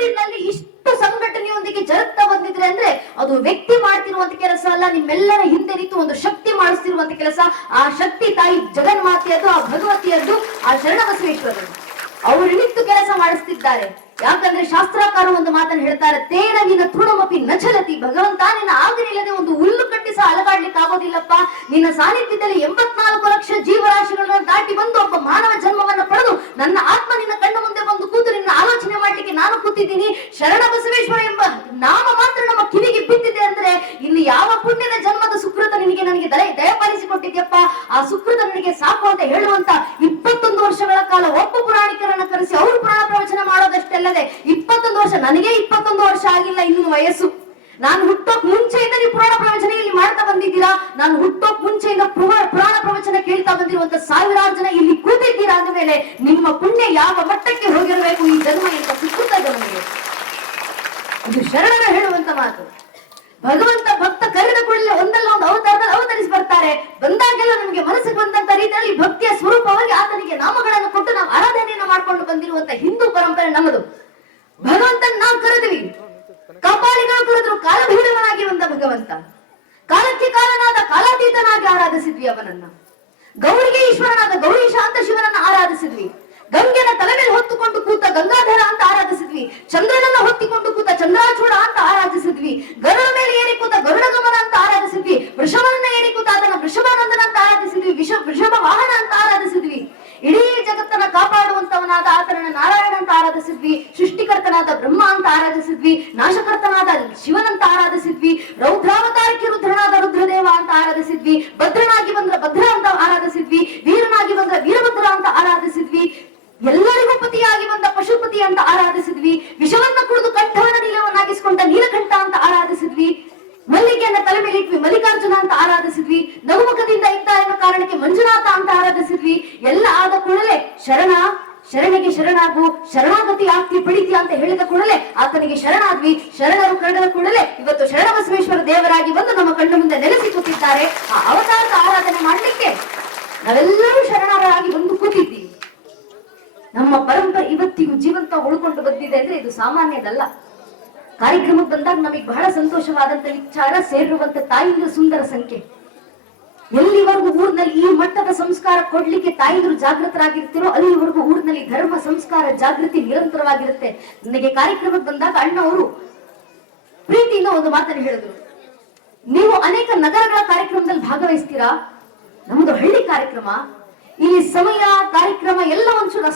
ಊರಿನಲ್ಲಿ ಇಷ್ಟು ಸಂಘಟನೆಯೊಂದಿಗೆ ಜರುಗ್ತಾ ಬಂದಿದ್ರೆ ಅಂದ್ರೆ ಅದು ವ್ಯಕ್ತಿ ಮಾಡ್ತಿರುವಂತ ಕೆಲಸ ಅಲ್ಲ, ನಿಮ್ಮೆಲ್ಲರ ಹಿಂದೆ ನಿಂತು ಒಂದು ಶಕ್ತಿ ಮಾಡಿಸ್ತಿರುವಂತ ಕೆಲಸ. ಆ ಶಕ್ತಿ ತಾಯಿ ಜಗನ್ಮಾತೆಯದು, ಆ ಭಗವತಿಯದ್ದು, ಆ ಶರಣಬಸವೇಶ್ವರರು ಅವರು ನಿಂತು ಕೆಲಸ ಮಾಡಿಸ್ತಿದ್ದಾರೆ. ಯಾಕಂದ್ರೆ ಶಾಸ್ತ್ರಕಾರ ಒಂದು ಮಾತನ್ನು ಹೇಳ್ತಾರೆ, ತೇನವಿನ ತೃಣಮಪಿ ನಚಲತಿ. ಭಗವಂತ ನಿನ್ನ ಆಗನಿಲ್ಲದೆ ಒಂದು ಹುಲ್ಲು ಕಟ್ಟಿ ಸಹ ಅಲಗಾಡ್ಲಿಕ್ಕೆ ಆಗೋದಿಲ್ಲಪ್ಪ. ನಿನ್ನ ಸಾನ್ನಿಧ್ಯದಲ್ಲಿ 84 ಲಕ್ಷ ಜೀವರಾಶಿಗಳನ್ನು ದಾಟಿ ಬಂದು ಒಬ್ಬ ಮಾನವ ಜನ್ಮವನ್ನ ಪಡೆದು ನನ್ನ ಆತ್ಮ ನಿನ್ನ ಕಣ್ಣು ಮುಂದೆ ಬಂದು ಕೂತು ನಿನ್ನ ಆಲೋಚನೆ ಮಾಡ್ಲಿಕ್ಕೆ ನಾನು ಕೂತಿದ್ದೀನಿ. ಶರಣ ಬಸವೇಶ್ವರ ಎಂಬ ನಾಮ ಮಾತ್ರ ನಮ್ಮ ಕಿವಿಗೆ ಬಿದ್ದಿದೆ ಅಂದ್ರೆ ಇನ್ನು ಯಾವ ಪುಣ್ಯದ ಜನ್ಮದ ಸುಕೃತ ನಿನಗೆ ನನಗೆ ದಯಪಾಲಿಸಿಕೊಟ್ಟಿದ್ಯಪ್ಪ. ಆ ಸುಕೃತ ನನಗೆ ಸಾಕು ಅಂತ ಹೇಳುವಂತ 21 ವರ್ಷಗಳ ಕಾಲ ಒಬ್ಬ ಪುರಾಣಿಕರನ್ನ ಕರೆಸಿ ಅವರು ಪುರಾಣ ಪ್ರವಚನ ಮಾಡೋದಷ್ಟೆಲ್ಲದೆ 21 ವರ್ಷ, ನನಗೆ 21 ವರ್ಷ ಆಗಿಲ್ಲ ಇನ್ನು ವಯಸ್ಸು. ನಾನು ಹುಟ್ಟೋಕ್ ಮುಂಚೆಯಿಂದ ನೀವು ಪುರಾಣ ಪ್ರವಚನ ಇಲ್ಲಿ ಮಾಡ್ತಾ ಬಂದಿದ್ದೀರಾ. ನಾನು ಹುಟ್ಟೋಕ್ ಮುಂಚೆಯಿಂದ ಪುರಾಣ ಪ್ರವಚನ ಕೇಳ್ತಾ ಬಂದಿರುವಂತ ಸಾವಿರಾರು ಜನ ಇಲ್ಲಿ ಕೂತಿದ್ದೀರಾ ಅಂದಮೇಲೆ ನಿಮ್ಮ ಪುಣ್ಯ ಯಾವ ಮಟ್ಟಕ್ಕೆ ಹೋಗಿರಬೇಕು ಈ ಜನ್ಮ ಅಂತ ಸುಕೃತ ಜನ್ಮಗೆ. ಇದು ಶರಣರ ಹೇಳುವಂತ ಮಾತು. ಭಗವಂತ ಭಕ್ತ ಕರೆದ ಕೂಡಲೇ ಒಂದಲ್ಲ ಒಂದು ಅವತಾರದಲ್ಲಿ ಅವತರಿಸಿ ಬರ್ತಾರೆ. ಬಂದಾಗೆಲ್ಲ ನಮಗೆ ಮನಸ್ಸಿಗೆ ಬಂದಂತ ರೀತಿಯಲ್ಲಿ ಭಕ್ತಿಯ ಸ್ವರೂಪವಾಗಿ ಆತನಿಗೆ ನಾಮಗಳನ್ನು ಕೊಟ್ಟು ನಾವು ಆರಾಧನೆಯನ್ನು ಮಾಡ್ಕೊಂಡು ಬಂದಿರುವಂತ ಹಿಂದೂ ಪರಂಪರೆ ನಮ್ಮದು. ಭಗವಂತನ ನಾವು ಕರೆದ್ವಿ, ಕಾಪಾಳಿಗಳು ಕರೆದ್ರು, ಕಾಲಭೈರವನಾಗಿ ಬಂದ ಭಗವಂತ. ಕಾಲಕ್ಕೆ ಕಾಲನಾದ ಕಾಲಾತೀತನಾಗಿ ಆರಾಧಿಸಿದ್ವಿ ಅವನನ್ನ. ಗೌರಿಗೆ ಈಶ್ವರನಾದ ಗೌರಿ ಶಾಂತ ಶಿವನನ್ನ ಆರಾಧಿಸಿದ್ವಿ. ಗಂಗೆನ ತಲೆ ಮೇಲೆ ಹೊತ್ತುಕೊಂಡು ಕೂತ ಗಂಗಾಧರ ಅಂತ ಆರಾಧಿಸಿದ್ವಿ. ಚಂದ್ರನನ್ನ ಹೊತ್ತಿಕೊಂಡು ಕೂತ ಚಂದ್ರಾಚೂಡ ಅಂತ ಆರಾಧಿಸಿದ್ವಿ. ಗರುಡ ಮೇಲೆ ಏರಿ ಕೂತ ಗರುಡ ಗಮನ ಅಂತ ಆರಾಧಿಸಿದ್ವಿ. ವೃಷಭನನ್ನ ಏರಿ ಕೂತ ಅದನ್ನ ವೃಷಭಾನಂದನ ಅಂತ ಆರಾಧಿಸಿದ್ವಿ. ವೃಷಭ ವಾಹನ ಅಂತ ಆರಾಧಿಸಿದ್ವಿ. ಇಡೀ ಜಗತ್ತನ್ನ ಕಾಪಾಡುವಂತವನಾದ ಆತನನ್ನ ನಾರಾಯಣ ಅಂತ ಆರಾಧಿಸಿದ್ವಿ. ಸೃಷ್ಟಿಕರ್ತನಾದ ಬ್ರಹ್ಮ ಅಂತ ಆರಾಧಿಸಿದ್ವಿ. ನಾಶಕರ್ತನಾದ ಶಿವನಂತ ಆರಾಧಿಸಿದ್ವಿ. ರೌದ್ರಾವತಾರಕ್ಕೆ ರುದ್ರನಾದ ರುದ್ರದೇವ ಅಂತ ಆರಾಧಿಸಿದ್ವಿ. ಭದ್ರನಾಗಿ ಬಂದ್ರ ಭದ್ರ ಅಂತ ಆರಾಧಿಸಿದ್ವಿ. ವೀರನಾಗಿ ಬಂದ್ರ ವೀರಭದ್ರ ಅಂತ ಆರಾಧಿಸಿದ್ವಿ. ಎಲ್ಲರಿಗೂ ಪತಿಯಾಗಿ ಬಂದ ಪಶುಪತಿ ಅಂತ ಆರಾಧಿಸಿದ್ವಿ. ವಿಷವನ್ನ ಕುಡಿದು ಕಂಠವನ್ನ ನೀಲವನ್ನಾಗಿಸಿಕೊಂಡ ನೀಲಕಂಠ ಅಂತ ಆರಾಧಿಸಿದ್ವಿ. ಮಲ್ಲಿಗೆಯನ್ನ ತಲೆ ಮೇಲೆ ಇಟ್ವಿ, ಮಲ್ಲಿಕಾರ್ಜುನ ಅಂತ ಆರಾಧಿಸಿದ್ವಿ. ನಗುಮುಖದಿಂದ ಇದ್ದ ಎನ್ನುವ ಕಾರಣಕ್ಕೆ ಮಂಜುನಾಥ ಅಂತ ಆರಾಧಿಸಿದ್ವಿ. ಎಲ್ಲ ಆದ ಕೂಡಲೇ ಶರಣನಿಗೆ ಶರಣಾಗು, ಶರಣಾಗತಿ ಆಗ್ತಿ ಪಡಿತಿ ಅಂತ ಹೇಳಿದ ಕೂಡಲೇ ಆತನಿಗೆ ಶರಣಾದ್ವಿ. ಶರಣರು ಕರೆದ ಕೂಡಲೇ ಇವತ್ತು ಶರಣ ಬಸವೇಶ್ವರ ದೇವರಾಗಿ ಬಂದು ನಮ್ಮ ಕಣ್ಣು ಮುಂದೆ ನೆಲೆಸಿ ಕೂತಿದ್ದಾರೆ. ಆ ಅವತಾರದ ಆರಾಧನೆ ಮಾಡ್ಲಿಕ್ಕೆ ನಾವೆಲ್ಲರೂ ಶರಣರಾಗಿ ಬಂದು ಕೂತಿದ್ದೀವಿ. ನಮ್ಮ ಪರಂಪರೆ ಇವತ್ತಿಗೂ ಜೀವಂತ ಉಳ್ಕೊಂಡು ಬಂದಿದೆ ಅಂದ್ರೆ ಇದು ಸಾಮಾನ್ಯದಲ್ಲ. ಕಾರ್ಯಕ್ರಮಕ್ಕೆ ಬಂದಾಗ ನಮಗೆ ಬಹಳ ಸಂತೋಷವಾದಂತ ವಿಚಾರ, ಸೇರಿರುವಂತ ತಾಯಿಯ ಸುಂದರ ಸಂಖ್ಯೆ. ಎಲ್ಲಿವರೆಗೂ ಊರಿನಲ್ಲಿ ಈ ಮಟ್ಟದ ಸಂಸ್ಕಾರ ಕೊಡ್ಲಿಕ್ಕೆ ತಾಯಿಯರು ಜಾಗೃತರಾಗಿರ್ತಿರೋ ಅಲ್ಲಿವರೆಗೂ ಊರಿನಲ್ಲಿ ಧರ್ಮ ಸಂಸ್ಕಾರ ಜಾಗೃತಿ ನಿರಂತರವಾಗಿರುತ್ತೆ. ನನಗೆ ಕಾರ್ಯಕ್ರಮಕ್ಕೆ ಬಂದಾಗ ಅಣ್ಣ ಅವರು ಪ್ರೀತಿಯಿಂದ ಒಂದು ಮಾತನ್ನು ಹೇಳಿದ್ರು, ನೀವು ಅನೇಕ ನಗರಗಳ ಕಾರ್ಯಕ್ರಮದಲ್ಲಿ ಭಾಗವಹಿಸ್ತೀರಾ, ನಮ್ದು ಹಳ್ಳಿ ಕಾರ್ಯಕ್ರಮ, ಇಲ್ಲಿ ಸಮಯ ಕಾರ್ಯಕ್ರಮ ಎಲ್ಲ ಒಂಚೂರು